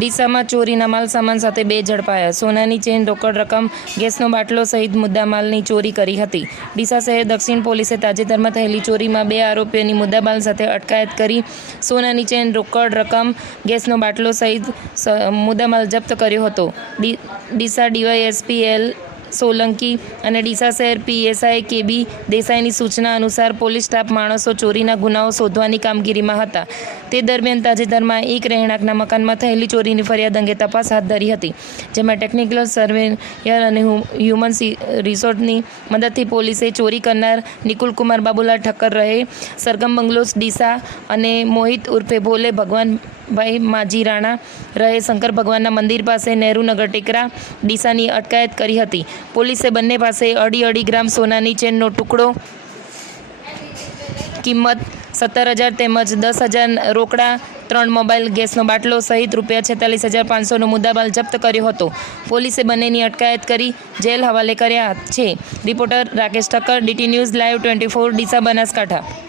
ડીસામાં ચોરીના માલ સામાન સાથે 2 ઝડપાયા. સોનાની ચેન, રોકડ રકમ, ગેસનો બાટલો સહિત મુદ્દામાલની ચોરી કરી હતી. ડીસા શહેર દક્ષિણ પોલીસે તાજેતરમાં થયેલી ચોરીમાં 2 આરોપીઓની મુદ્દામાલ સાથે અટકાયત કરી સોનાની ચેન, રોકડ રકમ, ગેસનો બાટલો સહિત મુદ્દામાલ જપ્ત કર્યો હતો. ડીસા ડીવાયએસપી એલ સોલંકી અને ડીસા શહેર પીએસઆઈ કેબી દેસાઈની સૂચના અનુસાર પોલીસ સ્ટાફ માણસો ચોરીના ગુનાઓ શોધવાની કામગીરીમાં હતા. તે દરમિયાન તાજેતરમાં એક રહેણાંકના મકાનમાં થયેલી ચોરીની ફરિયાદ અંગે તપાસ હાથ ધરી હતી, જેમાં ટેકનિકલ સર્વેયર અને હ્યુમન રિસોર્સની મદદથી પોલીસે ચોરી કરનાર નિકુલકુમાર બાબુલાલ ઠક્કર રહે સરગમ બંગલોઝ ડીસા અને મોહિત ઉર્ફે ભોલે ભગવાનભાઈ માજી રાણા રહે શંકર ભગવાનના મંદિર પાસે નહેરુનગર ટેકરા ડીસાની અટકાયત કરી હતી. પોલીસે બંને પાસે 2.5 ગ્રામ સોનાની ચેનનો ટુકડો કિંમત 17,000 તેમજ 10,000 રોકડા, 3 મોબાઈલ, ગેસનો બાટલો સહિત ₹46,500નો મુદ્દામાલ જપ્ત કર્યો હતો. પોલીસે બંનેની અટકાયત કરી જેલ હવાલે કર્યા છે. Reporter Rakesh Thakkar, DT news live 24, Deesa, Banaskantha.